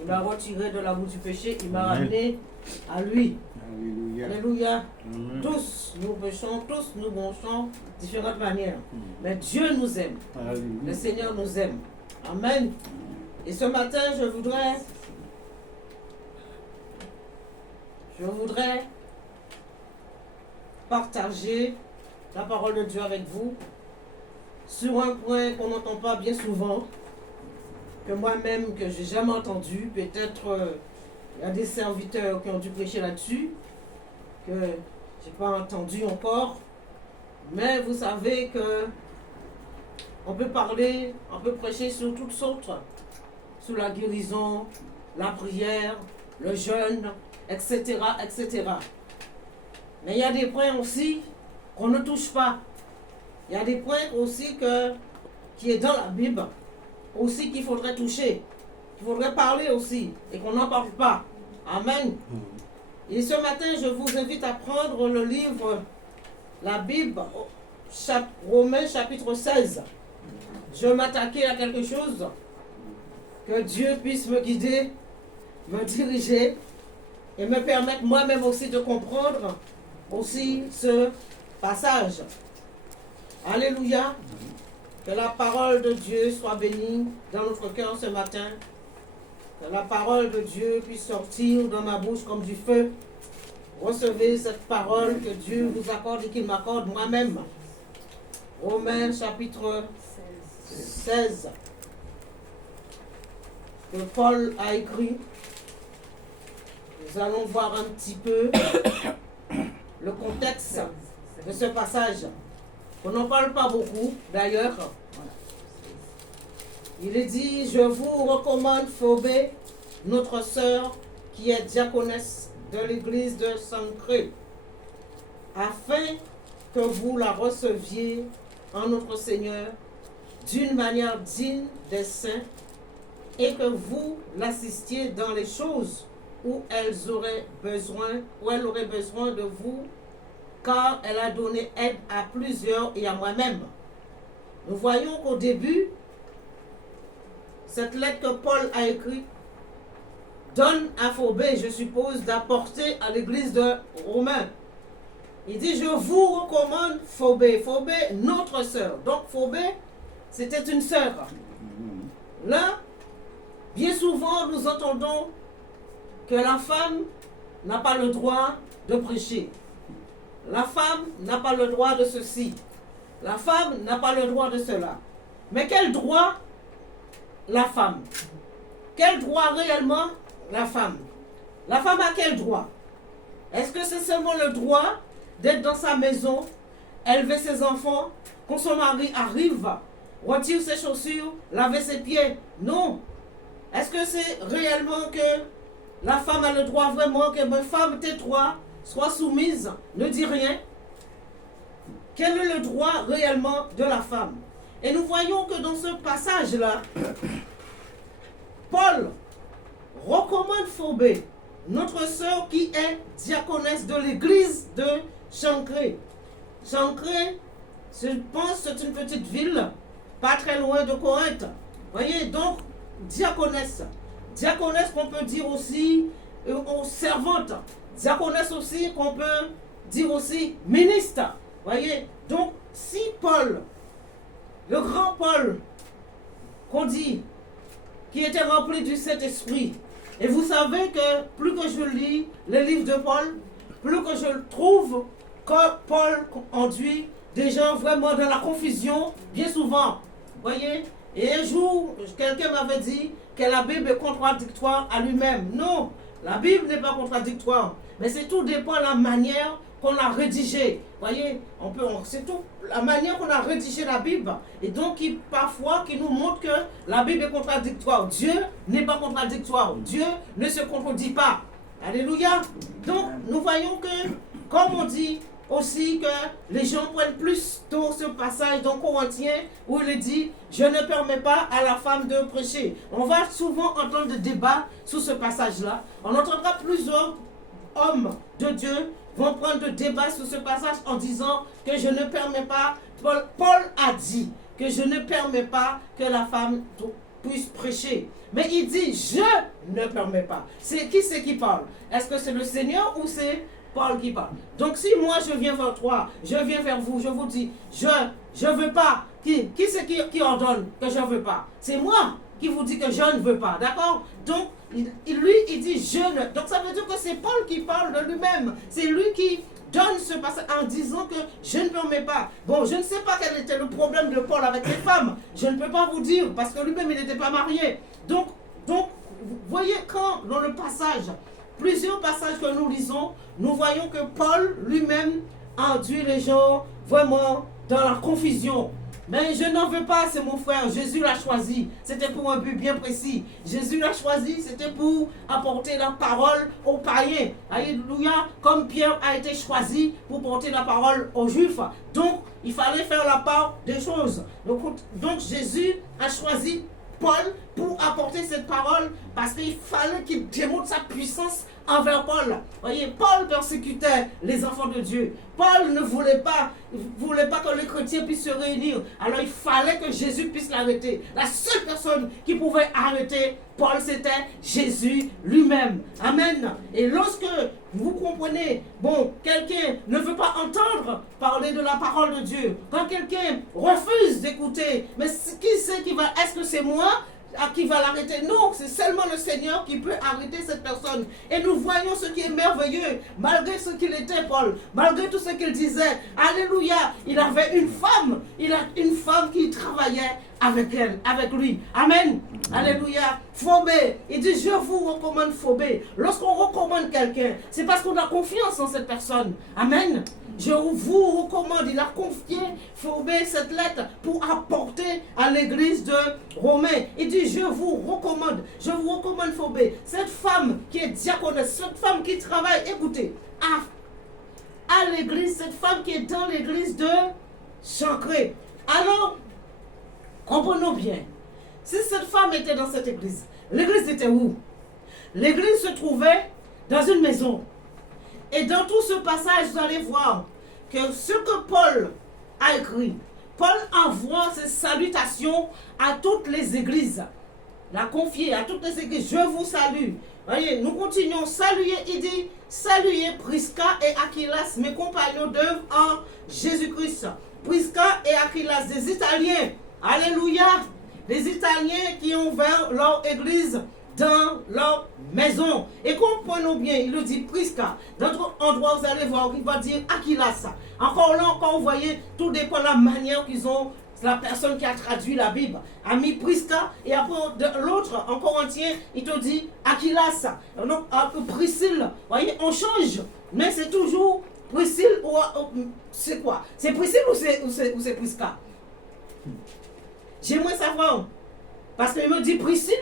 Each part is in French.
Il m'a retiré de la boue du péché, il m'a ramené à lui. Alléluia. Alléluia. Amen. Tous nous péchons, tous nous bronchons de différentes manières. Mais Dieu nous aime. Le Alléluia. Seigneur nous aime. Amen. Et ce matin, je voudrais partager la parole de Dieu avec vous sur un point qu'on n'entend pas bien souvent, que moi-même, que j'ai jamais entendu. Peut-être il y a des serviteurs qui ont dû prêcher là-dessus, que j'ai pas entendu encore. Mais vous savez que on peut parler, on peut prêcher sur toutes sortes, sur la guérison, la prière, le jeûne, etc., etc. Mais il y a des points aussi qu'on ne touche pas. Il y a des points aussi qui est dans la Bible, aussi qu'il faudrait toucher, qu'il faudrait parler aussi, et qu'on n'en parle pas. Amen. Et ce matin, je vous invite à prendre le livre, la Bible, Romains chapitre 16. Je vais m'attaquer à quelque chose, que Dieu puisse me guider, me diriger, et me permettre moi-même aussi de comprendre aussi ce passage. Alléluia. Que la parole de Dieu soit bénie dans notre cœur ce matin. Que la parole de Dieu puisse sortir dans ma bouche comme du feu. Recevez cette parole que Dieu vous accorde et qu'il m'accorde moi-même. Romains chapitre 16. Que Paul a écrit. Nous allons voir un petit peu le contexte de ce passage. On n'en parle pas beaucoup, d'ailleurs. Il est dit, je vous recommande Phobé, notre sœur, qui est diaconesse de l'église de Sancré, afin que vous la receviez en notre Seigneur d'une manière digne des saints et que vous l'assistiez dans les choses où elle aurait besoin de vous, car elle a donné aide à plusieurs et à moi-même. Nous voyons qu'au début, cette lettre que Paul a écrite donne à Phobé, je suppose, d'apporter à l'église de Romains. Il dit, je vous recommande Phobé. Phobé, notre sœur. Donc Phobé, c'était une sœur. Là, bien souvent, nous entendons que la femme n'a pas le droit de prêcher. La femme n'a pas le droit de ceci. La femme n'a pas le droit de cela. Mais quel droit la femme? Quel droit réellement la femme? La femme a quel droit? Est-ce que c'est seulement le droit d'être dans sa maison, élever ses enfants, quand son mari arrive, retire ses chaussures, laver ses pieds? Non. Est-ce que c'est réellement que la femme a le droit vraiment que ma femme, tais-toi, sois soumise, ne dis rien? Quel est le droit réellement de la femme? Et nous voyons que dans ce passage-là, Paul recommande Phobé, notre sœur qui est diaconesse de l'église de Chancré. Chancré, je pense, c'est une petite ville, pas très loin de Corinthe. Voyez, donc, diaconesse. Diaconesse qu'on peut dire aussi servante. Diaconesse aussi qu'on peut dire aussi ministre. Voyez, donc si Paul, le grand Paul, qu'on dit, qui était rempli du Saint-Esprit, et vous savez que plus que je lis les livres de Paul, plus que je trouve que Paul conduit des gens vraiment dans la confusion, bien souvent. Voyez, et un jour, quelqu'un m'avait dit que la Bible est contradictoire à lui-même. Non, la Bible n'est pas contradictoire, mais c'est tout dépend de la manière qu'on a rédigé. Voyez, c'est tout la manière qu'on a rédigé la Bible. Et donc, parfois, qui nous montre que la Bible est contradictoire. Dieu n'est pas contradictoire. Dieu ne se contredit pas. Alléluia. Donc, nous voyons que, comme on dit aussi, que les gens prennent plus tôt ce passage dans Corinthiens où il est dit, je ne permets pas à la femme de prêcher. On va souvent entendre des débats sur ce passage-là. On entendra plusieurs hommes de Dieu vont prendre le débat sur ce passage en disant que je ne permets pas, Paul a dit que je ne permets pas que la femme puisse prêcher. Mais il dit, je ne permets pas. Qui c'est qui parle? Est-ce que c'est le Seigneur ou c'est Paul qui parle? Donc si moi je viens vers toi, je viens vers vous, je vous dis, je veux pas. Qui c'est qui ordonne que je veux pas? C'est moi qui vous dit que je ne veux pas, d'accord? Donc il dit je ne. Donc ça veut dire que c'est Paul qui parle de lui-même. C'est lui qui donne ce passage en disant que je ne permets pas. Bon, je ne sais pas quel était le problème de Paul avec les femmes. Je ne peux pas vous dire parce que lui-même il n'était pas marié. Donc, vous voyez quand dans le passage, plusieurs passages que nous lisons, nous voyons que Paul lui-même induit les gens vraiment dans la confusion. Mais je n'en veux pas, c'est mon frère. Jésus l'a choisi. C'était pour un but bien précis. Jésus l'a choisi, c'était pour apporter la parole aux païens. Alléluia. Comme Pierre a été choisi pour porter la parole aux Juifs. Donc, il fallait faire la part des choses. Donc Jésus a choisi Paul pour apporter cette parole parce qu'il fallait qu'il démontre sa puissance envers Paul. Voyez, Paul persécutait les enfants de Dieu. Paul ne voulait pas que les chrétiens puissent se réunir. Alors il fallait que Jésus puisse l'arrêter. La seule personne qui pouvait arrêter Paul, c'était Jésus lui-même. Amen. Et lorsque vous comprenez, quelqu'un ne veut pas entendre parler de la parole de Dieu, quand quelqu'un refuse d'écouter, mais qui c'est qui va, est-ce que c'est moi qui va l'arrêter? Non, c'est seulement le Seigneur qui peut arrêter cette personne. Et nous voyons ce qui est merveilleux. Malgré ce qu'il était, Paul, malgré tout ce qu'il disait, alléluia, il avait une femme. Il a une femme qui travaillait avec elle, avec lui. Amen. Alléluia. Phobé. Il dit, je vous recommande Phobé. Lorsqu'on recommande quelqu'un, c'est parce qu'on a confiance en cette personne. Amen. Je vous recommande, il a confié Phobé cette lettre pour apporter à l'église de Romains. Il dit, je vous recommande Phobé, cette femme qui est diaconesse, cette femme qui travaille, écoutez, à l'église, cette femme qui est dans l'église de Chancré. Alors, comprenons bien, si cette femme était dans cette église, l'église était où? L'église se trouvait dans une maison. Et dans tout ce passage, vous allez voir que ce que Paul a écrit, Paul envoie ses salutations à toutes les églises. L'a confié à toutes les églises. Je vous salue. Voyez, nous continuons. Saluer, il dit, saluez Prisca et Aquilas, mes compagnons d'œuvre en Jésus-Christ. Prisca et Aquilas, des Italiens. Alléluia. Des Italiens qui ont ouvert leur église dans leur maison. Et comprenons bien, il le dit Prisca. Dans d'autres endroits, vous allez voir qu'il va dire Aquilas. Encore là, vous voyez, tout dépend de la manière qu'ils ont, la personne qui a traduit la Bible a mis Prisca, et après l'autre, en corinthien, il te dit Aquilas. Donc, Priscille, vous voyez, on change, mais c'est toujours Priscille ou c'est quoi? C'est Priscille ou c'est Prisca? J'aimerais savoir, parce qu'il me dit Priscille,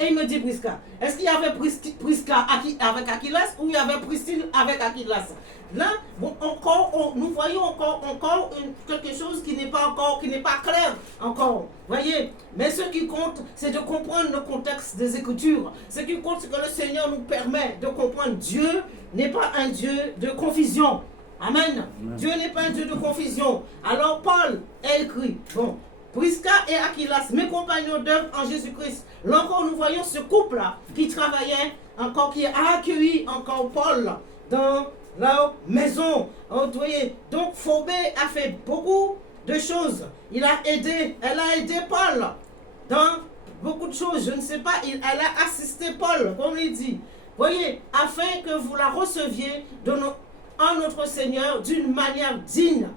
et il me dit Prisca. Est-ce qu'il y avait Prisca avec Aquilas ou il y avait Priscille avec Aquilas? Là, nous voyons encore quelque chose qui n'est pas clair encore. Voyez, mais ce qui compte, c'est de comprendre le contexte des Écritures. Ce qui compte, c'est que le Seigneur nous permet de comprendre. Dieu n'est pas un Dieu de confusion. Amen. Dieu n'est pas un Dieu de confusion. Alors Paul a écrit, Prisca et Aquilas, mes compagnons d'œuvre en Jésus-Christ. Là encore, nous voyons ce couple-là qui travaillait encore, qui a accueilli encore Paul dans leur maison. Vous voyez, donc Phobé a fait beaucoup de choses. Elle a aidé Paul dans beaucoup de choses. Je ne sais pas, elle a assisté Paul, comme il dit. Voyez, afin que vous la receviez en notre Seigneur d'une manière digne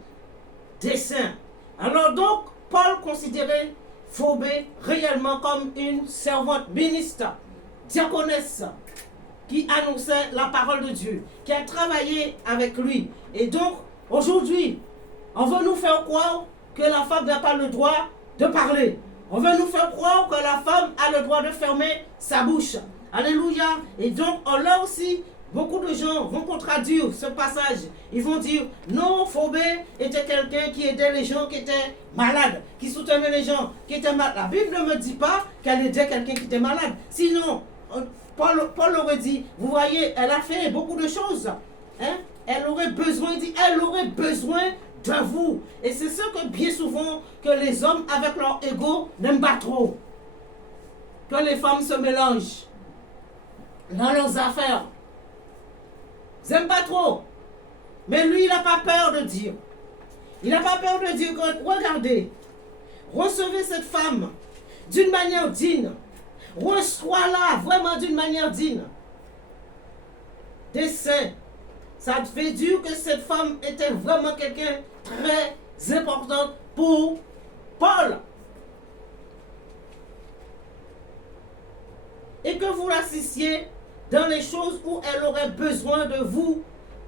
des saints. Alors donc, Paul considérait Phobé réellement comme une servante ministre, diaconesse, qui annonçait la parole de Dieu, qui a travaillé avec lui. Et donc, aujourd'hui, on veut nous faire croire que la femme n'a pas le droit de parler. On veut nous faire croire que la femme a le droit de fermer sa bouche. Alléluia. Et donc, là aussi, beaucoup de gens vont contredire ce passage. Ils vont dire, non, Phobé était quelqu'un qui aidait les gens qui étaient malades, qui soutenait les gens qui étaient malades. La Bible ne me dit pas qu'elle aidait quelqu'un qui était malade. Sinon, Paul aurait dit, vous voyez, elle a fait beaucoup de choses. Elle aurait besoin de vous. Et c'est ce que bien souvent que les hommes avec leur ego n'aiment pas trop. que les femmes se mélangent dans leurs affaires. Ils n'aiment pas trop. Mais lui, il n'a pas peur de dire. Il n'a pas peur de dire que, regardez, recevez cette femme d'une manière digne. Reçois-la vraiment d'une manière digne. Des saints. Ça te fait dire que cette femme était vraiment quelqu'un très important pour Paul. Et que vous l'assistiez dans les choses où elle aurait besoin de vous,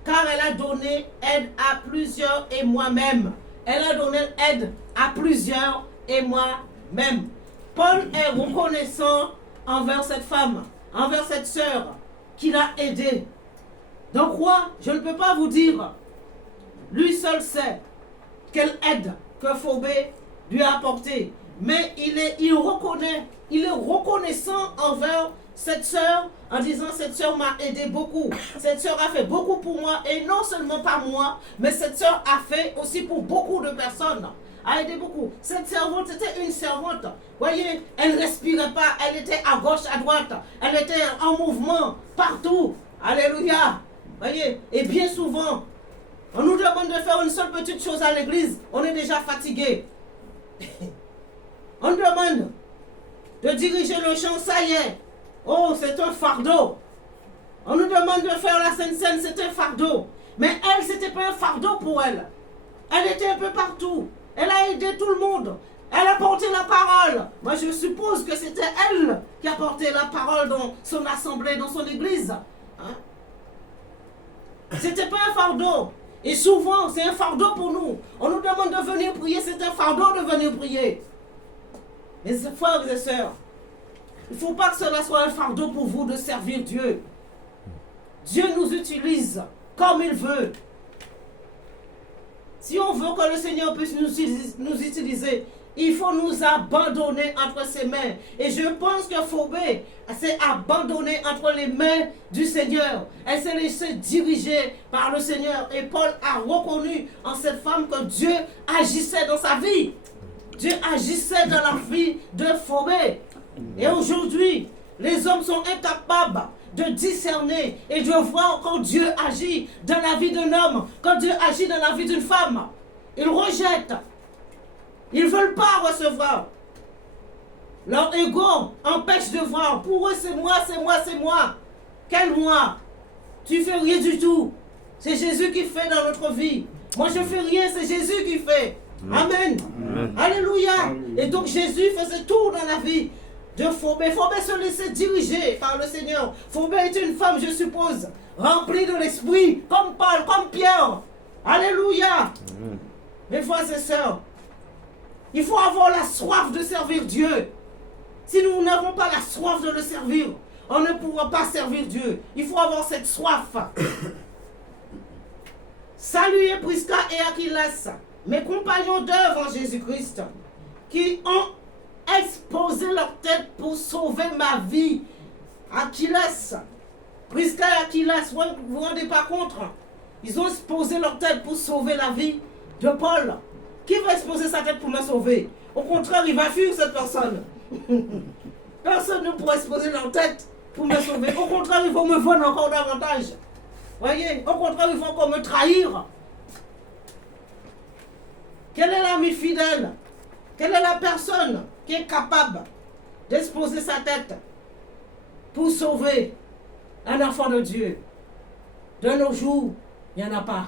car elle a donné aide à plusieurs et moi-même. Elle a donné aide à plusieurs et moi-même. Paul est reconnaissant envers cette femme, envers cette sœur qui l'a aidé. Donc quoi? Je ne peux pas vous dire. Lui seul sait quelle aide que Phobé lui a apportée. Mais il est reconnaissant envers cette sœur en disant cette sœur m'a aidé beaucoup. Cette sœur a fait beaucoup pour moi et non seulement par moi, mais cette sœur a fait aussi pour beaucoup de personnes. A aidé beaucoup. Cette servante, c'était une servante. Voyez, elle ne respirait pas, elle était à gauche, à droite. Elle était en mouvement partout. Alléluia. Voyez, et bien souvent, on nous demande de faire une seule petite chose à l'église. On est déjà fatigué. On demande de diriger le chant, ça y est. Oh, c'est un fardeau. On nous demande de faire la Sainte Seine, c'est un fardeau. Mais elle, c'était pas un fardeau pour elle. Elle était un peu partout. Elle a aidé tout le monde. Elle a porté la parole. Moi, je suppose que c'était elle qui a porté la parole dans son assemblée, dans son église. Hein? C'était pas un fardeau. Et souvent, c'est un fardeau pour nous. On nous demande de venir prier, c'est un fardeau de venir prier. Mes frères et sœurs, il ne faut pas que cela soit un fardeau pour vous de servir Dieu. Dieu nous utilise comme il veut. Si on veut que le Seigneur puisse nous utiliser, il faut nous abandonner entre ses mains. Et je pense que Phobé s'est abandonnée entre les mains du Seigneur. Elle s'est laissée diriger par le Seigneur. Et Paul a reconnu en cette femme que Dieu agissait dans sa vie. Dieu agissait dans la vie de Phobé. Et aujourd'hui, les hommes sont incapables de discerner et de voir quand Dieu agit dans la vie d'un homme, quand Dieu agit dans la vie d'une femme. Ils rejettent. Ils ne veulent pas recevoir. Leur ego empêche de voir. Pour eux, c'est moi, c'est moi, c'est moi. Quel moi? Tu fais rien du tout. C'est Jésus qui fait dans notre vie. Moi, je fais rien, c'est Jésus qui fait. Amen. Amen. Alléluia. Et donc, Jésus faisait tout dans la vie de Phobé. Phobé se laissait diriger par le Seigneur. Phobé est une femme, je suppose, remplie de l'esprit, comme Paul, comme Pierre. Alléluia. Mes frères et sœurs, il faut avoir la soif de servir Dieu. Si nous n'avons pas la soif de le servir, on ne pourra pas servir Dieu. Il faut avoir cette soif. Saluez Prisca et Aquilas, mes compagnons d'œuvre en Jésus-Christ, qui ont exposé leur tête pour sauver ma vie. Aquilas, Prisca et Aquilas, vous ne vous rendez pas compte? Ils ont exposé leur tête pour sauver la vie de Paul. Qui va exposer sa tête pour me sauver? Au contraire, il va fuir cette personne. Personne ne pourra exposer leur tête pour me sauver. Au contraire, ils vont me vendre encore davantage. Voyez, au contraire, ils vont encore me trahir. Quel est l'ami fidèle? Quelle est la personne qui est capable d'exposer sa tête pour sauver un enfant de Dieu? De nos jours, il n'y en a pas.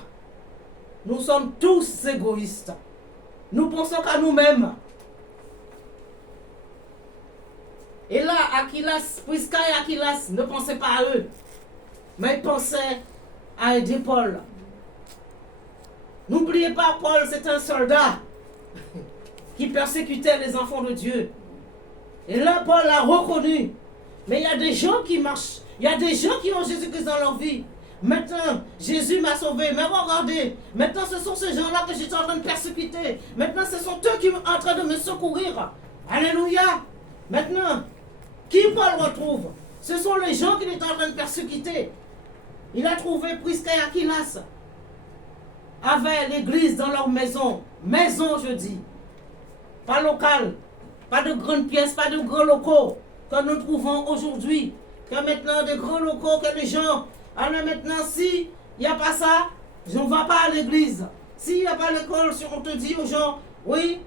Nous sommes tous égoïstes. Nous pensons qu'à nous-mêmes. Et là, Aquilas, Prisca et Aquilas ne pensaient pas à eux, mais ils pensaient à aider Paul. N'oubliez pas, Paul, c'est un soldat qui persécutait les enfants de Dieu. Et là, Paul l'a reconnu. Mais il y a des gens qui marchent. Il y a des gens qui ont Jésus-Christ dans leur vie. Maintenant, Jésus m'a sauvé. Mais regardez, maintenant ce sont ces gens-là que j'étais en train de persécuter. Maintenant, ce sont eux qui sont en train de me secourir. Alléluia. Maintenant, qui Paul retrouve? Ce sont les gens qu'il est en train de persécuter. Il a trouvé Prisca et Aquilas avec l'église dans leur maison. Maison, je dis. Pas local. Pas de grandes pièces, pas de grands locaux. que nous trouvons aujourd'hui. Que maintenant, des grands locaux, que les gens, alors maintenant, si il n'y a pas ça, je ne vais pas à l'église. S'il n'y a pas l'école, si on te dit aux gens, oui,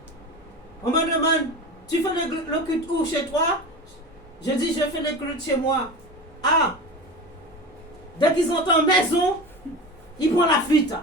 on me demande, tu fais le culte où chez toi? Je dis, je fais le culte chez moi. Ah, dès qu'ils entendent maison, ils prennent la fuite.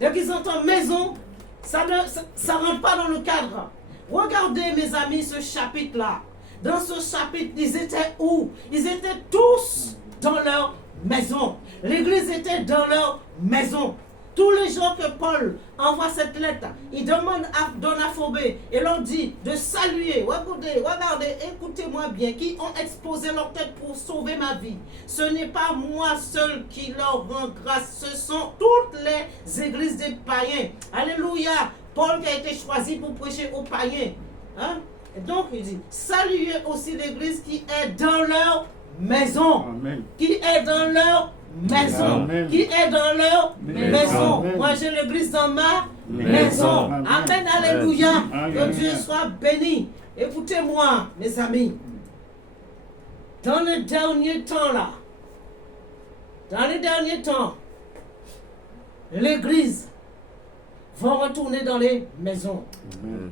Dès qu'ils entendent maison, ça ne rentre pas dans le cadre. Regardez, mes amis, ce chapitre-là. Dans ce chapitre, ils étaient où? Ils étaient tous dans leur maison. L'église était dans leur maison. Tous les gens que Paul envoie cette lettre, il demande à Donaphobé et leur dit de saluer. Regardez, écoutez-moi bien, qui ont exposé leur tête pour sauver ma vie. Ce n'est pas moi seul qui leur rend grâce, ce sont toutes les églises des païens. Alléluia. Paul qui a été choisi pour prêcher aux païens. Hein? Et donc il dit, saluez aussi l'église qui est dans leur maison. Amen. Qui est dans leur maison. Amen. Qui est dans leur maison. Amen. Moi j'ai l'église dans ma maison. Amen. Amen. Alléluia. Amen. Que Dieu soit béni. Écoutez-moi, mes amis. Dans les derniers temps là, l'église va retourner dans les maisons. Amen.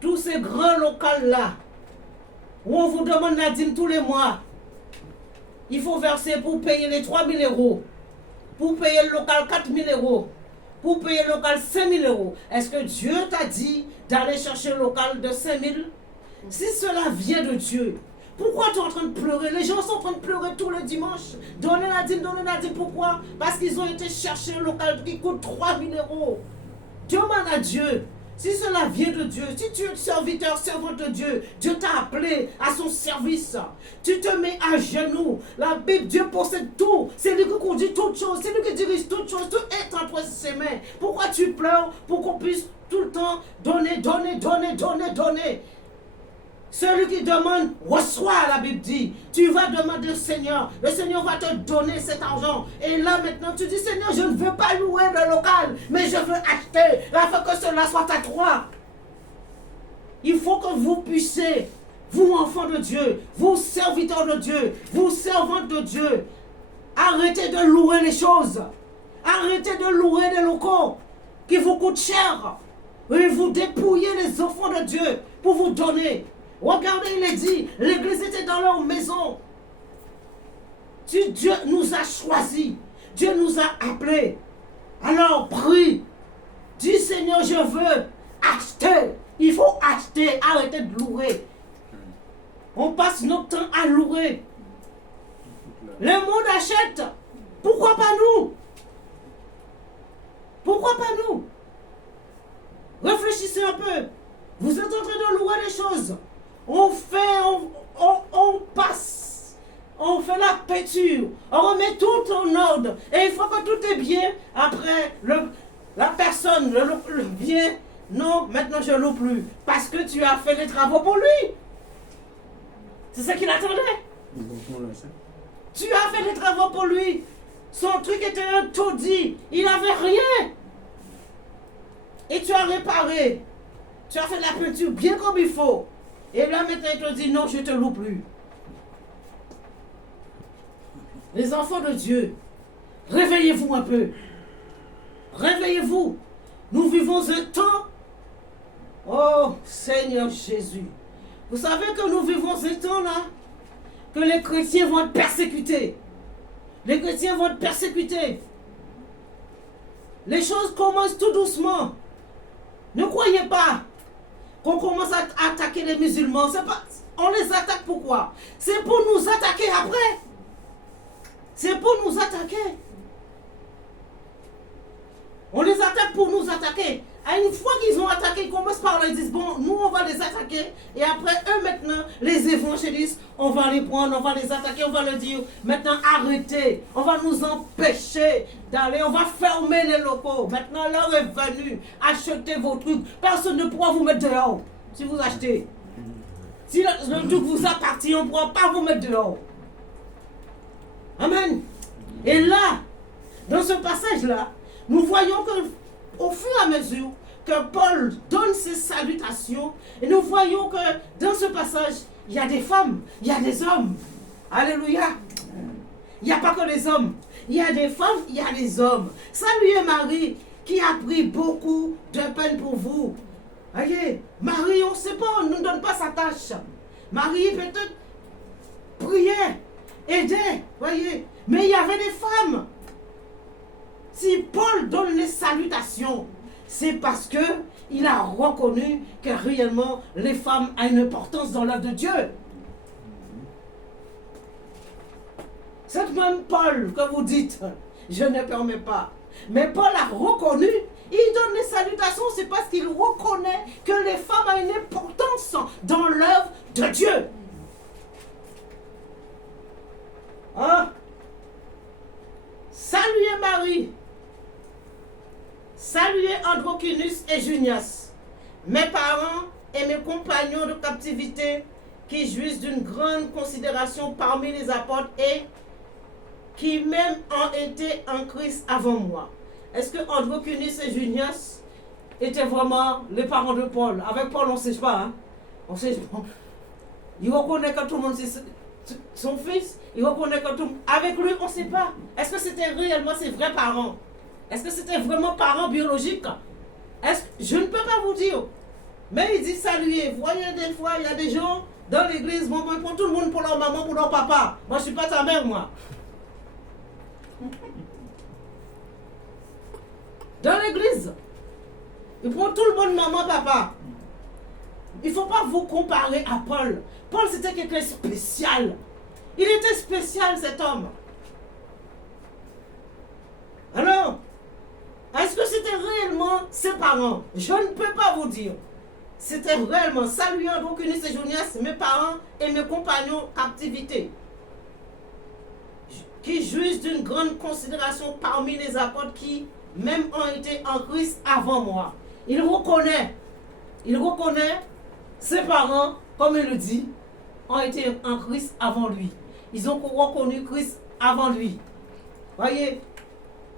Tous ces grands locaux là, où on vous demande la dîme tous les mois, il faut verser pour payer les 3 000 euros, pour payer le local 4 000 euros, pour payer le local 5 000 euros. Est-ce que Dieu t'a dit d'aller chercher le local de 5 000? Si cela vient de Dieu, pourquoi tu es en train de pleurer? Les gens sont en train de pleurer tous les dimanches. Donnez la dîme. Pourquoi? Parce qu'ils ont été chercher un local qui coûte 3 000 euros. Demande à Dieu. Si cela vient de Dieu, si tu es serviteur, servante de Dieu, Dieu t'a appelé à son service. Tu te mets à genoux. La Bible, Dieu possède tout. C'est lui qui conduit toutes choses. C'est lui qui dirige toutes choses. Tout est entre ses mains. Pourquoi tu pleures? Pour qu'on puisse tout le temps donner. Celui qui demande, reçoit, la Bible dit. Tu vas demander au Seigneur. Le Seigneur va te donner cet argent. Et là maintenant, tu dis, Seigneur, je ne veux pas louer le local, mais je veux acheter, afin que cela soit à toi. Il faut que vous puissiez, vous enfants de Dieu, vous serviteurs de Dieu, vous servantes de Dieu, arrêtez de louer les choses. Arrêtez de louer des locaux qui vous coûtent cher. Et vous dépouillez les enfants de Dieu pour vous donner. Regardez, il est dit, l'église était dans leur maison. Dieu nous a choisis. Dieu nous a appelés. Alors prie. Dis Seigneur, je veux acheter. Il faut acheter. Arrêtez de louer. On passe notre temps à louer. Le monde achète. Pourquoi pas nous? Pourquoi pas nous? Réfléchissez un peu. Vous êtes en train de louer les choses. On passe, on fait la peinture, on remet tout en ordre. Et une fois que tout est bien, après, la personne, le bien, non, maintenant je ne loue plus. Parce que tu as fait les travaux pour lui. C'est ça qu'il attendait. Tu as fait les travaux pour lui. Son truc était un taudis. Il n'avait rien. Et tu as réparé. Tu as fait la peinture bien comme il faut. Et là maintenant il te dit non, je ne te loue plus. Les enfants de Dieu, réveillez-vous un peu. Réveillez-vous. Nous vivons un temps. Oh Seigneur Jésus. Vous savez que nous vivons un temps là, que les chrétiens vont être persécutés. Les chrétiens vont être persécutés. Les choses commencent tout doucement. Ne croyez pas qu'on commence à attaquer les musulmans. C'est pas, on les attaque pourquoi? C'est pour nous attaquer après. C'est pour nous attaquer. On les attaque pour nous attaquer. Et une fois qu'ils ont attaqué, ils commencent par là, ils disent, bon, nous on va les attaquer. Et après, eux maintenant, les évangélistes, on va les prendre, on va les attaquer, on va leur dire, maintenant arrêtez. On va nous empêcher d'aller, on va fermer les locaux. Maintenant, l'heure est venue. Achetez vos trucs. Personne ne pourra vous mettre dehors si vous achetez. Si le truc vous appartient, on ne pourra pas vous mettre dehors. Amen. Et là, dans ce passage-là, nous voyons que au fur et à mesure que Paul donne ses salutations, et nous voyons que dans ce passage, il y a des femmes, il y a des hommes. Alléluia. Il n'y a pas que les hommes. Il y a des femmes, il y a des hommes. Saluez Marie qui a pris beaucoup de peine pour vous. Voyez, Marie, on ne sait pas, on ne nous donne pas sa tâche. Marie peut-être priait, aidait, voyez. Mais il y avait des femmes. Si Paul donne les salutations, c'est parce que il a reconnu que réellement les femmes ont une importance dans l'œuvre de Dieu. C'est même Paul que vous dites, je ne permets pas. Mais Paul a reconnu, il donne les salutations, c'est parce qu'il reconnaît que les femmes ont une importance dans l'œuvre de Dieu. Hein? Saluez Marie. Saluez Andronicus et Junias, mes parents et mes compagnons de captivité qui jouissent d'une grande considération parmi les apôtres et qui même ont été en Christ avant moi. Est-ce que Andronicus et Junias étaient vraiment les parents de Paul? Avec Paul, on ne sait pas. Hein? On sait pas. Il reconnaît que tout le monde c'est son fils. Il reconnaît que tout le monde... Avec lui, on ne sait pas. Est-ce que c'était réellement ses vrais parents? Est-ce que c'était vraiment parents biologiques? Je ne peux pas vous dire. Mais il dit saluer. Vous voyez, des fois, il y a des gens dans l'église, bon, ils prennent tout le monde pour leur maman, pour leur papa. Moi, je ne suis pas ta mère, moi. Dans l'église, ils prennent tout le monde maman, papa. Il ne faut pas vous comparer à Paul. Paul, c'était quelqu'un de spécial. Il était spécial, cet homme. Alors, est-ce que c'était réellement ses parents? Je ne peux pas vous dire. C'était réellement, saluant Andronicus et Junias, mes parents et mes compagnons captivité, qui jouissent d'une grande considération parmi les apôtres qui même ont été en Christ avant moi. Il reconnaît ses parents, comme il le dit, ont été en Christ avant lui. Ils ont reconnu Christ avant lui. Voyez,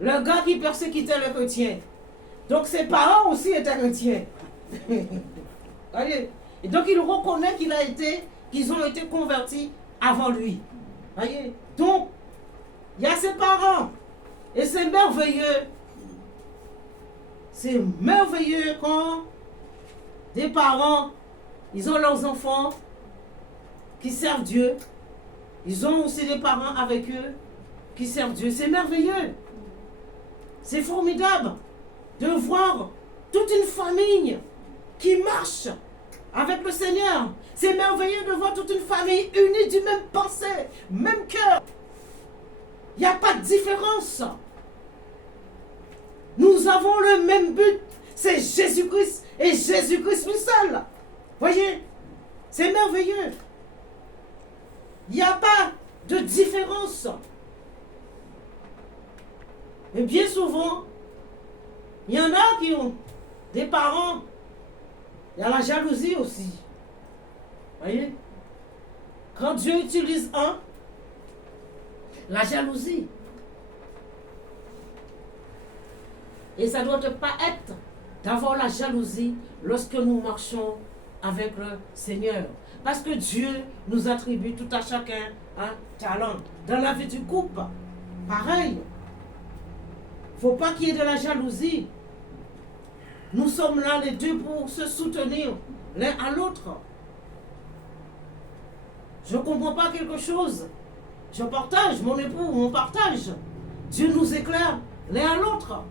le gars qui persécutait les chrétiens. Donc ses parents aussi étaient chrétiens. Voyez, et donc il reconnaît qu'ils ont été convertis avant lui. Voyez, donc il y a ses parents. Et c'est merveilleux. C'est merveilleux quand des parents, ils ont leurs enfants qui servent Dieu. Ils ont aussi des parents avec eux qui servent Dieu. C'est merveilleux. C'est formidable de voir toute une famille qui marche avec le Seigneur. C'est merveilleux de voir toute une famille unie du même pensée, même cœur. Il n'y a pas de différence. Nous avons le même but. C'est Jésus-Christ et Jésus-Christ lui seul. Voyez, c'est merveilleux. Il n'y a pas de différence. Mais bien souvent, il y en a qui ont des parents. Il y a la jalousie aussi. Voyez? Quand Dieu utilise un, la jalousie. Et ça ne doit pas être d'avoir la jalousie lorsque nous marchons avec le Seigneur. Parce que Dieu nous attribue tout à chacun un talent. Dans la vie du couple, pareil. Il ne faut pas qu'il y ait de la jalousie. Nous sommes là les deux pour se soutenir l'un à l'autre. Je ne comprends pas quelque chose. Je partage, mon époux, on partage. Dieu nous éclaire l'un à l'autre.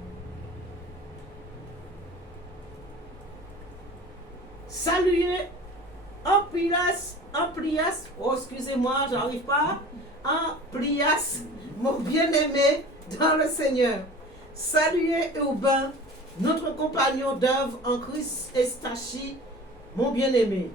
Saluez Amplias, oh excusez-moi, j'arrive pas. Amplias, mon bien-aimé dans le Seigneur. Saluez Urbain, notre compagnon d'œuvre en Christ, Estachi, mon bien-aimé.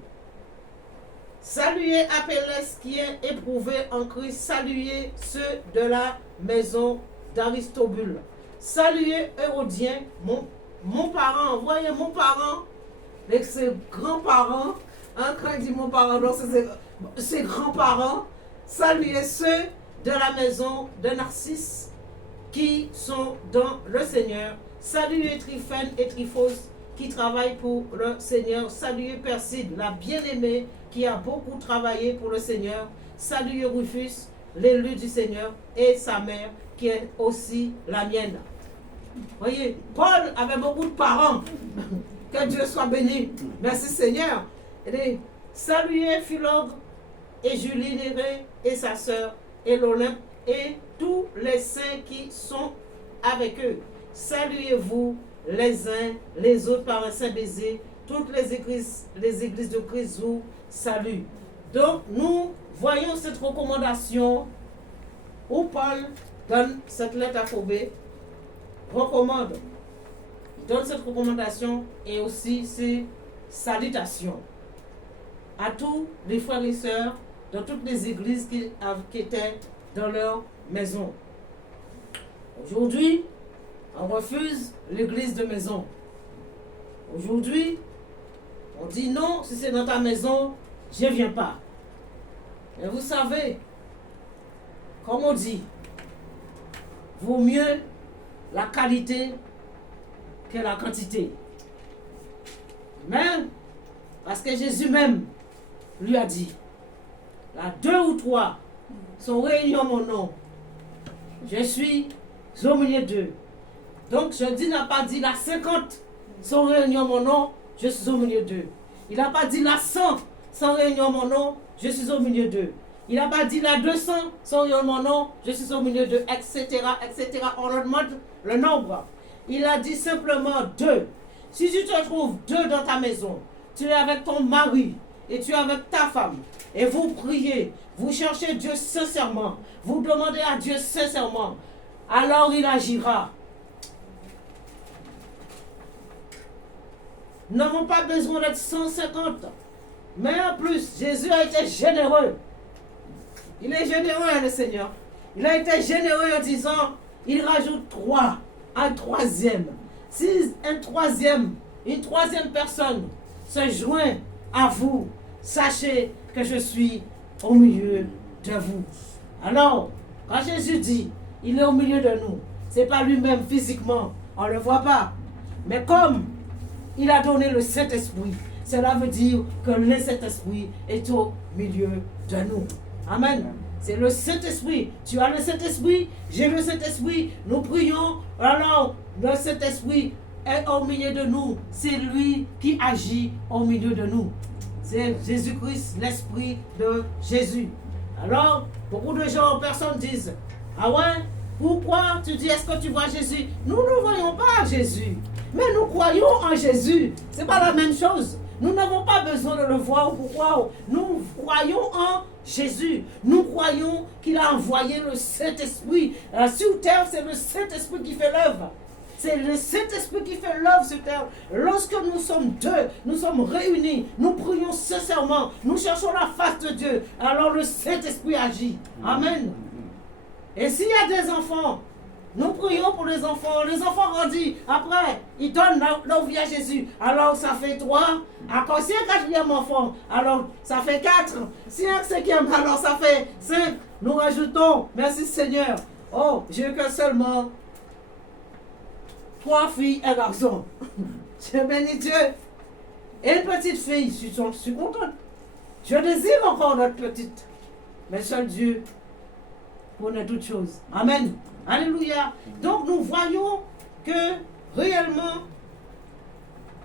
Saluez Apelles qui est éprouvé en Christ. Saluez ceux de la maison d'Aristobule. Saluez Hérodien, mon parent. Voyez mon parent, avec ses grands-parents. Hein, quand il dit mon parent, donc c'est ses grands-parents. Saluez ceux de la maison de Narcisse qui sont dans le Seigneur. Saluez Tryphène et Tryphos qui travaillent pour le Seigneur. Saluez Perside, la bien-aimée qui a beaucoup travaillé pour le Seigneur. Saluez Rufus, l'élu du Seigneur, et sa mère qui est aussi la mienne. Voyez, Paul avait beaucoup de parents. Que Dieu soit béni. Merci Seigneur. Et saluez Philogre et Julie Néré et sa sœur et l'Olympe et tous les saints qui sont avec eux. Saluez-vous les uns les autres par un saint baiser. Toutes les églises de Christ vous saluent. Donc nous voyons cette recommandation où Paul donne cette lettre à Phobé, recommande, donne cette recommandation et aussi ces salutations à tous les frères et sœurs dans toutes les églises qui étaient dans leur maison. Aujourd'hui, on refuse l'église de maison. Aujourd'hui, on dit non, si c'est dans ta maison, je ne viens pas. Mais vous savez, comme on dit, vaut mieux la qualité que la quantité. Même parce que Jésus même lui a dit, là 2 ou 3 sont réunis en mon nom. Je suis au milieu d'eux. Donc je dis, n'a pas dit là 50 sont réunis en mon nom, je suis au milieu d'eux. Il n'a pas dit là 100 sont réunis en mon nom, je suis au milieu d'eux. Il n'a pas dit là 200 sont réunis en mon nom, je suis au milieu d'eux, etc., etc. On leur demande le nombre. Il a dit simplement 2. Si tu te trouves 2 dans ta maison, tu es avec ton mari et tu es avec ta femme, et vous priez, vous cherchez Dieu sincèrement, vous demandez à Dieu sincèrement, alors il agira. Nous n'avons pas besoin d'être 150. Mais en plus, Jésus a été généreux. Il est généreux, le Seigneur. Il a été généreux en disant, il rajoute 3, un troisième. Si une troisième personne se joint à vous, sachez que je suis au milieu de vous. Alors, quand Jésus dit, il est au milieu de nous, ce n'est pas lui-même physiquement, on ne le voit pas. Mais comme il a donné le Saint-Esprit, cela veut dire que le Saint-Esprit est au milieu de nous. Amen. C'est le Saint-Esprit. Tu as le Saint-Esprit, j'ai le Saint-Esprit, nous prions, alors le Saint-Esprit est au milieu de nous. C'est lui qui agit au milieu de nous. C'est Jésus-Christ, l'Esprit de Jésus. Alors, beaucoup de gens, personnes disent, ah ouais, pourquoi tu dis, est-ce que tu vois Jésus? Nous ne voyons pas Jésus, mais nous croyons en Jésus. Ce n'est pas la même chose. Nous n'avons pas besoin de le voir. Pourquoi? Nous croyons en Jésus. Nous croyons qu'il a envoyé le Saint-Esprit. Sur terre, c'est le Saint-Esprit qui fait l'œuvre. C'est le Saint-Esprit qui fait l'œuvre sur terre. Lorsque nous sommes 2, nous sommes réunis, nous prions sincèrement, nous cherchons la face de Dieu, alors le Saint-Esprit agit. Amen. Et s'il y a des enfants, nous prions pour les enfants grandissent, après, ils donnent là où vient Jésus, alors ça fait 3, encore si un 4e enfant, alors ça fait 4, si un 5e, alors ça fait 5, nous rajoutons, merci Seigneur, oh, j'ai que seulement 3 filles et un garçon, je bénis Dieu, et une petite fille, je suis contente, je désire encore notre petite, mais seul Dieu connaît toutes choses, amen. Alléluia. Donc nous voyons que réellement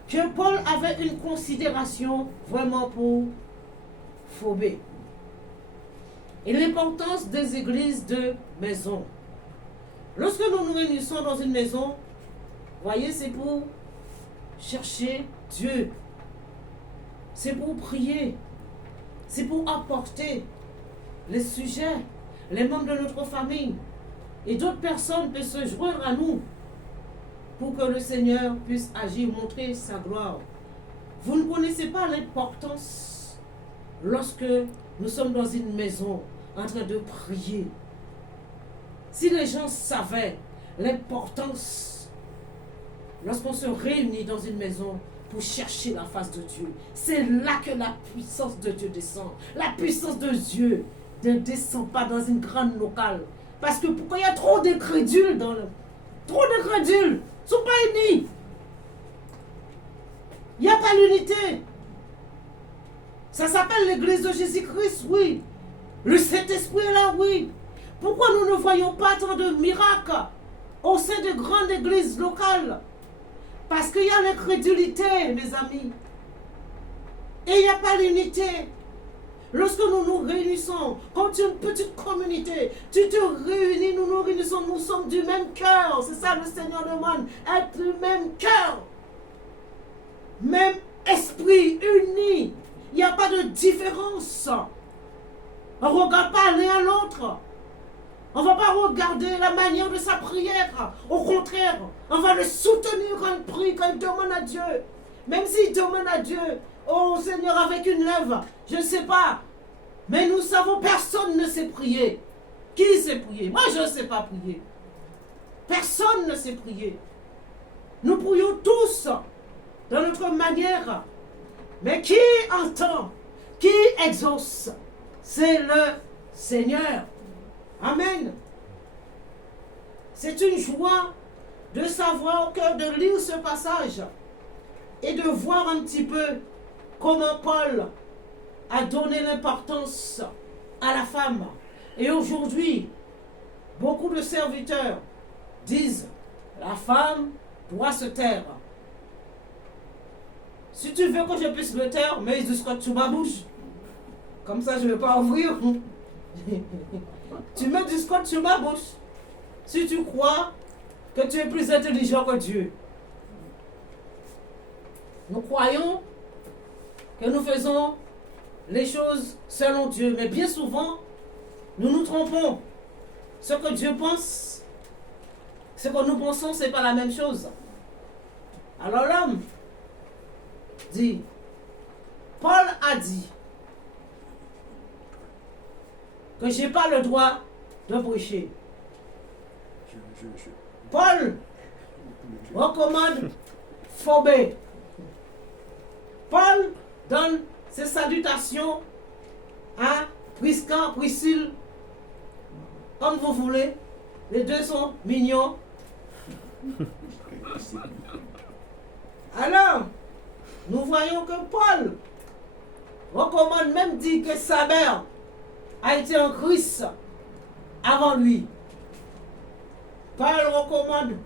que Paul avait une considération vraiment pour Phobé. Et l'importance des églises de maison. Lorsque nous nous réunissons dans une maison, voyez, c'est pour chercher Dieu. C'est pour prier. C'est pour apporter les sujets, les membres de notre famille. Et d'autres personnes peuvent se joindre à nous pour que le Seigneur puisse agir, montrer sa gloire. Vous ne connaissez pas l'importance lorsque nous sommes dans une maison en train de prier. Si les gens savaient l'importance lorsqu'on se réunit dans une maison pour chercher la face de Dieu, c'est là que la puissance de Dieu descend. La puissance de Dieu ne descend pas dans une grande locale. Parce que pourquoi il y a trop d'incrédules trop d'incrédules ne sont pas unis. Il n'y a pas l'unité. Ça s'appelle l'église de Jésus-Christ, oui. Le Saint-Esprit est là, oui. Pourquoi nous ne voyons pas tant de miracles au sein de grandes églises locales? Parce qu'il y a l'incrédulité, mes amis. Et il n'y a pas l'unité. Lorsque nous nous réunissons, comme une petite communauté, tu te réunis, nous nous réunissons, nous sommes du même cœur. C'est ça le Seigneur demande, être du même cœur. Même esprit, uni. Il n'y a pas de différence. On ne regarde pas l'un à l'autre. On ne va pas regarder la manière de sa prière. Au contraire, on va le soutenir quand il prie, quand il demande à Dieu. Même s'il demande à Dieu, oh Seigneur, avec une lèvre, je ne sais pas. Mais nous savons, personne ne sait prier. Qui sait prier? Moi, je ne sais pas prier. Personne ne sait prier. Nous prions tous dans notre manière. Mais qui entend, qui exauce, c'est le Seigneur. Amen. C'est une joie de savoir que de lire ce passage et de voir un petit peu comment Paul a donné l'importance à la femme. Et aujourd'hui, beaucoup de serviteurs disent la femme doit se taire. Si tu veux que je puisse me taire, mets du scotch sur ma bouche. Comme ça, je ne vais pas ouvrir. Tu mets du scotch sur ma bouche. Si tu crois que tu es plus intelligent que Dieu. Nous croyons que nous faisons les choses selon Dieu. Mais bien souvent, nous nous trompons. Ce que Dieu pense, ce que nous pensons, ce n'est pas la même chose. Alors l'homme dit, Paul a dit que je n'ai pas le droit de prêcher. Paul recommande Phobé. Paul donne ses salutations à Prisca, Priscille, comme vous voulez. Les deux sont mignons. Alors, nous voyons que Paul recommande, même dit que sa mère a été en Christ avant lui. Paul recommande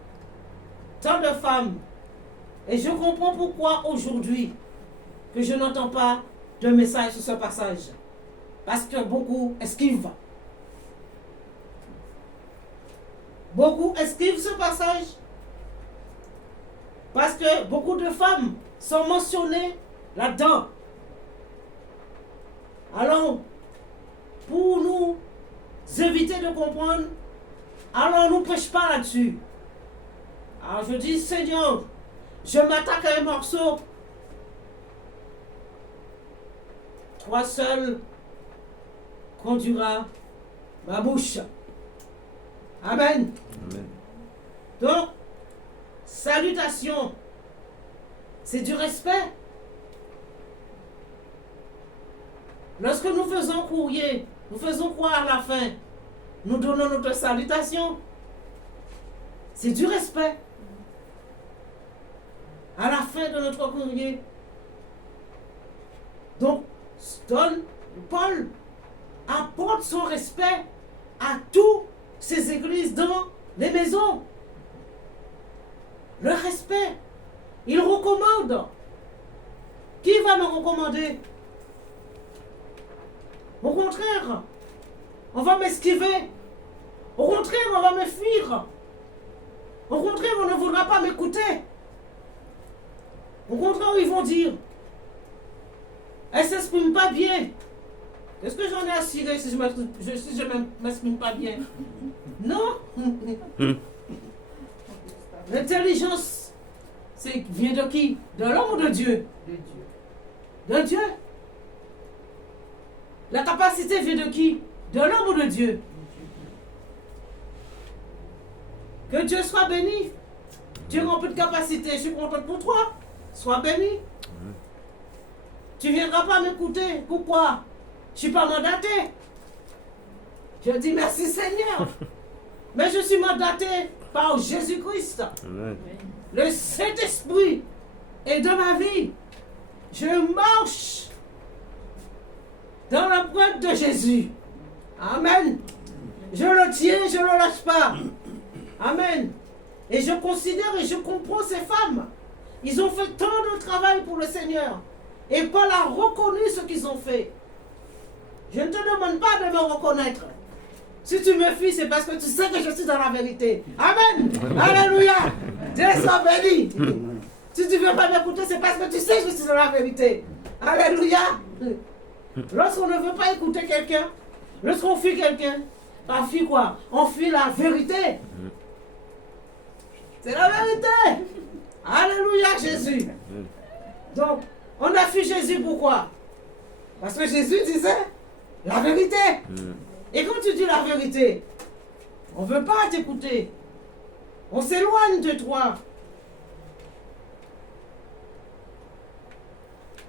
tant de femmes. Et je comprends pourquoi aujourd'hui que je n'entends pas de message sur ce passage. Parce que beaucoup esquivent. Beaucoup esquivent ce passage. Parce que beaucoup de femmes sont mentionnées là-dedans. Alors, pour nous éviter de comprendre, alors nous ne prêchons pas là-dessus. Alors je dis, Seigneur, je m'attaque à un morceau. Toi seul conduira ma bouche. Amen. Amen. Donc, salutation, c'est du respect. Lorsque nous faisons courrier, nous faisons quoi à la fin? Nous donnons notre salutation. C'est du respect. À la fin de notre courrier. Donc, Paul apporte son respect à toutes ces églises dans les maisons. Le respect. Il recommande. Qui va me recommander? Au contraire, on va m'esquiver. Au contraire, on va me fuir. Au contraire, on ne voudra pas m'écouter. Au contraire, ils vont dire, elle ne s'exprime pas bien. Est-ce que j'en ai à cirer si je ne m'exprime pas bien? Non. L'intelligence, vient de qui? De l'homme ou de Dieu? De Dieu. De Dieu. La capacité vient de qui? De l'homme ou de Dieu? Que Dieu soit béni. Dieu remplit de capacité. Je suis contente pour toi. Sois béni. Tu ne viendras pas m'écouter. Pourquoi? Je ne suis pas mandaté. Je dis merci Seigneur. Mais je suis mandaté par Jésus-Christ. Amen. Le Saint-Esprit est de ma vie. Je marche dans la boîte de Jésus. Amen. Je le tiens, je ne le lâche pas. Amen. Et je considère et je comprends ces femmes. Ils ont fait tant de travail pour le Seigneur. Et Paul a reconnu ce qu'ils ont fait. Je ne te demande pas de me reconnaître. Si tu me fuis, c'est parce que tu sais que je suis dans la vérité. Amen. Alléluia. Dieu soit béni. Si tu ne veux pas m'écouter, c'est parce que tu sais que je suis dans la vérité. Alléluia. Lorsqu'on ne veut pas écouter quelqu'un, lorsqu'on fuit quelqu'un, on fuit quoi? On fuit la vérité. C'est la vérité. Alléluia, Jésus. Donc, on a fui Jésus pourquoi? Parce que Jésus disait la vérité. Et quand tu dis la vérité, on ne veut pas t'écouter. On s'éloigne de toi.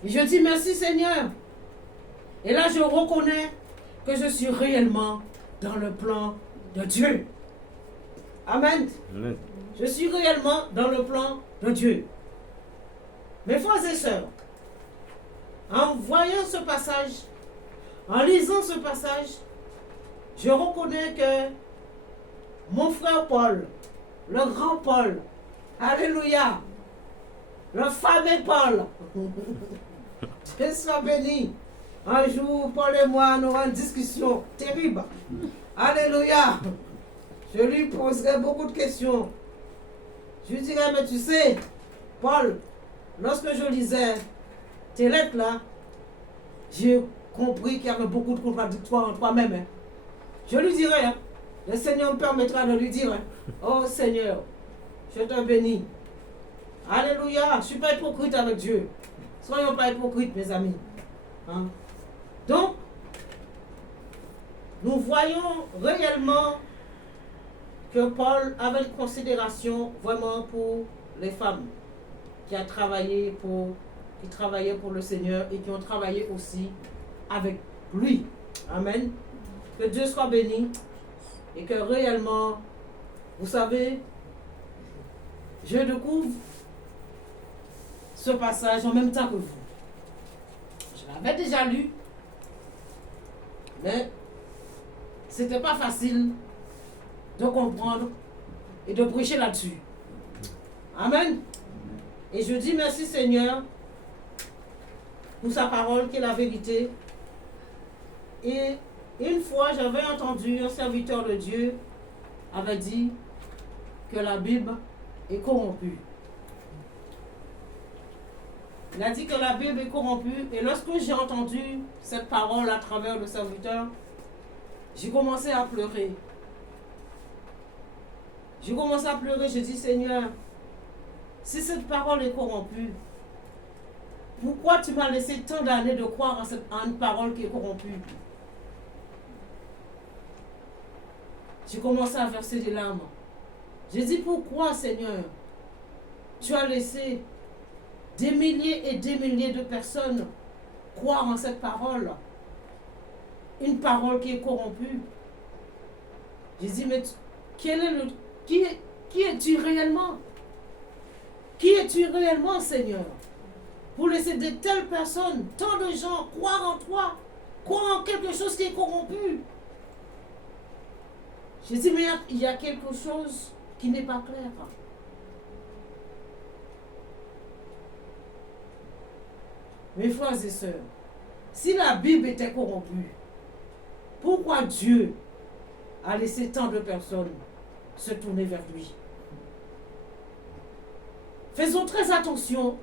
Et je dis merci Seigneur. Et là, je reconnais que je suis réellement dans le plan de Dieu. Amen. Amen. Je suis réellement dans le plan de Dieu. Mes frères et sœurs, en voyant ce passage, en lisant ce passage, je reconnais que mon frère Paul, le grand Paul, alléluia, le fameux Paul, Dieu soit béni. Un jour, Paul et moi, nous aurons une discussion terrible. Alléluia. Je lui poserai beaucoup de questions. Je lui dirai, mais tu sais, Paul, lorsque je lisais tes lettres là, j'ai compris qu'il y avait beaucoup de contradictoires en toi-même. Hein. Je lui dirai, hein, le Seigneur me permettra de lui dire, hein, oh Seigneur, je te bénis. Alléluia, je ne suis pas hypocrite avec Dieu. Soyons pas hypocrites, mes amis. Hein? Donc, nous voyons réellement que Paul avait une considération vraiment pour les femmes qui travaillaient pour le Seigneur et qui ont travaillé aussi avec lui. Amen. Que Dieu soit béni et que réellement, vous savez, je découvre ce passage en même temps que vous. Je l'avais déjà lu, mais c'était pas facile de comprendre et de prêcher là-dessus. Amen. Et je dis merci Seigneur pour sa parole qui est la vérité. Et une fois, j'avais entendu un serviteur de Dieu avait dit que la Bible est corrompue. Il a dit que la Bible est corrompue. Et lorsque j'ai entendu cette parole à travers le serviteur, j'ai commencé à pleurer. J'ai commencé à pleurer. J'ai dit, Seigneur, si cette parole est corrompue, pourquoi tu m'as laissé tant d'années de croire à une parole qui est corrompue? J'ai commencé à verser des larmes. J'ai dit, pourquoi, Seigneur, tu as laissé des milliers et des milliers de personnes croire en cette parole? Une parole qui est corrompue. J'ai dit, mais qui es-tu réellement? Qui es-tu réellement, Seigneur? Pour laisser de telles personnes, tant de gens croire en toi, croire en quelque chose qui est corrompu. J'ai dit, mais il y a quelque chose qui n'est pas clair. Mes frères et sœurs, si la Bible était corrompue, pourquoi Dieu a laissé tant de personnes se tourner vers lui? Faisons très attention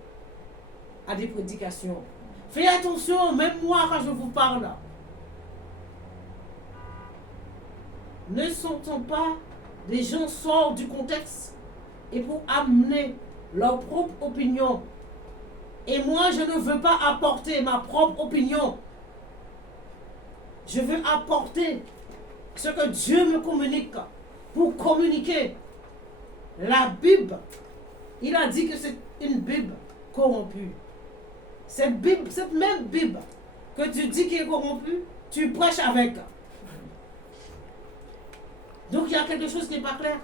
à des prédications. Faites attention, même moi quand je vous parle. Ne sont-on pas des gens sortent du contexte et pour amener leur propre opinion? Et moi, je ne veux pas apporter ma propre opinion. Je veux apporter ce que Dieu me communique pour communiquer. La Bible, il a dit que c'est une Bible corrompue. Cette même Bible que tu dis qui est corrompue, tu prêches avec. Donc il y a quelque chose qui n'est pas clair.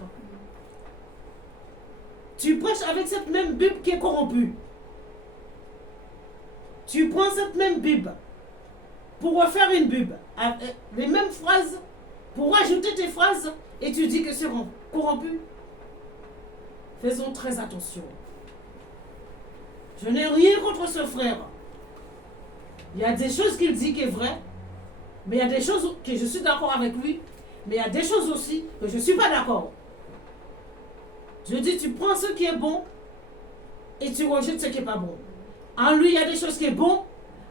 Tu prêches avec cette même Bible qui est corrompue. tu prends cette même Bible pour refaire une Bible, avec les mêmes phrases, pour rajouter tes phrases, et tu dis que c'est corrompu. Faisons très attention. Je n'ai rien contre ce frère. Il y a des choses qu'il dit qui est vrai, mais il y a des choses que je suis d'accord avec lui, mais il y a des choses aussi que je ne suis pas d'accord. Je dis, tu prends ce qui est bon et tu rejettes ce qui n'est pas bon. En lui, il y a des choses qui sont bonnes,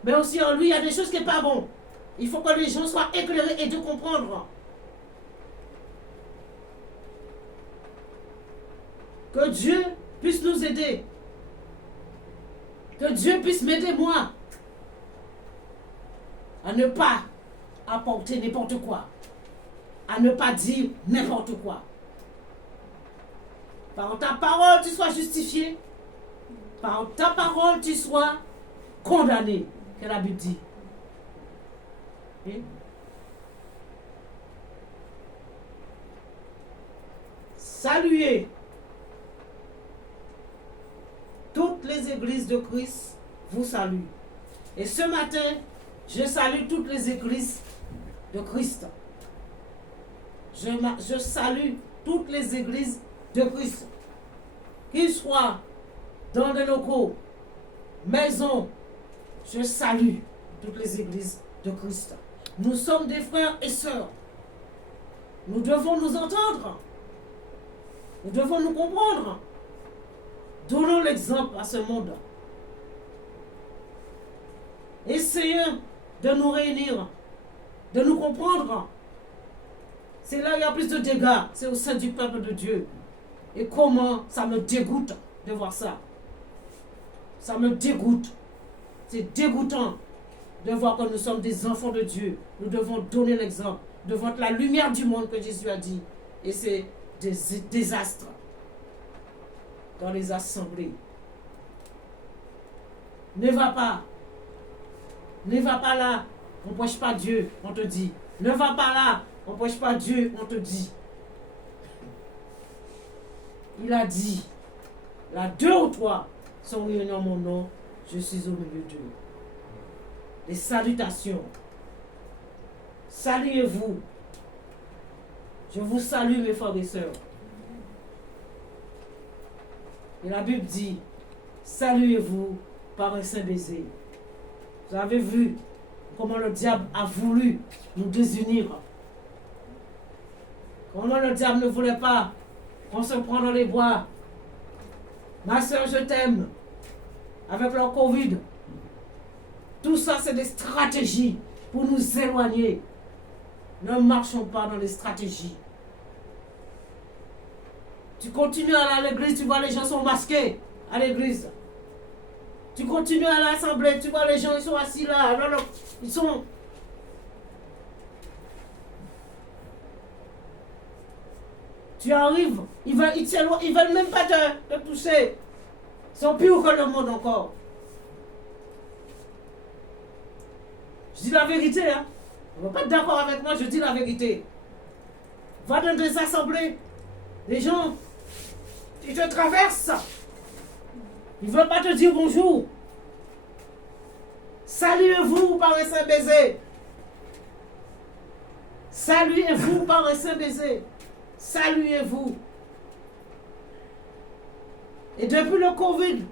mais aussi en lui, il y a des choses qui ne sont pas bonnes. Il faut que les gens soient éclairés et de comprendre. Que Dieu puisse nous aider. Que Dieu puisse m'aider, moi, à ne pas apporter n'importe quoi. À ne pas dire n'importe quoi. Par ta parole, tu sois justifié. Par ta parole, tu sois condamné, que la Bible dit. Okay? Saluez toutes les églises de Christ, vous saluent. Et ce matin, je salue toutes les églises de Christ. Je salue toutes les églises de Christ. Qu'ils soient dans les locaux, maisons, je salue toutes les églises de Christ. Nous sommes des frères et sœurs. Nous devons nous entendre. Nous devons nous comprendre. Donnons l'exemple à ce monde. Essayons de nous réunir, de nous comprendre. C'est là où il y a plus de dégâts. C'est au sein du peuple de Dieu. Et comment ça me dégoûte de voir ça. Ça me dégoûte. C'est dégoûtant de voir que nous sommes des enfants de Dieu. Nous devons donner l'exemple. Nous devons être la lumière du monde que Jésus a dit. Et c'est des désastres dans les assemblées. Ne va pas. Ne va pas là. On ne prêche pas Dieu, on te dit. Ne va pas là. On ne prêche pas Dieu, on te dit. Il a dit, là, 2 ou 3 sont réunis en mon nom, je suis au milieu d'eux. Les salutations. Saluez-vous. Je vous salue, mes frères et sœurs. Et la Bible dit, saluez-vous par un saint baiser. Vous avez vu comment le diable a voulu nous désunir. Comment le diable ne voulait pas qu'on se prenne dans les bois. Ma soeur, je t'aime. Avec leur Covid. Tout ça, c'est des stratégies pour nous éloigner. Ne marchons pas dans les stratégies. Tu continues à aller à l'église, tu vois les gens sont masqués à l'église. Tu continues à l'assemblée, tu vois les gens, ils sont assis là. Alors, ils sont... Tu arrives, ils veulent même pas te toucher. Ils sont pires que le monde encore. Je dis la vérité, hein. On ne va pas être d'accord avec moi, je dis la vérité. Va dans des assemblées. Les gens, ils te traversent. Ils ne veulent pas te dire bonjour. Saluez-vous par un saint baiser. Saluez-vous par un saint baiser. Saluez-vous. Et depuis le Covid,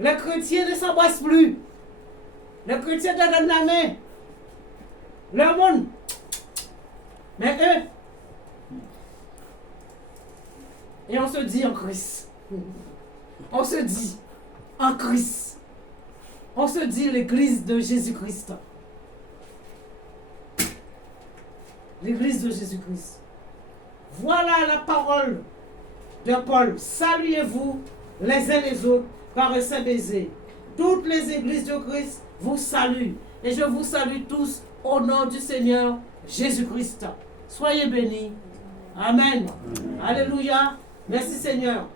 les chrétiens ne s'embrassent plus. Les chrétiens te donnent la main. Le monde. Mais eux. Et on se dit en Christ. On se dit en Christ. On se dit l'église de Jésus-Christ. L'église de Jésus-Christ. Voilà la parole de Paul. Saluez-vous les uns les autres par un saint baiser. Toutes les églises de Christ vous saluent. Et je vous salue tous au nom du Seigneur Jésus-Christ. Soyez bénis. Amen. Alléluia. Merci Seigneur.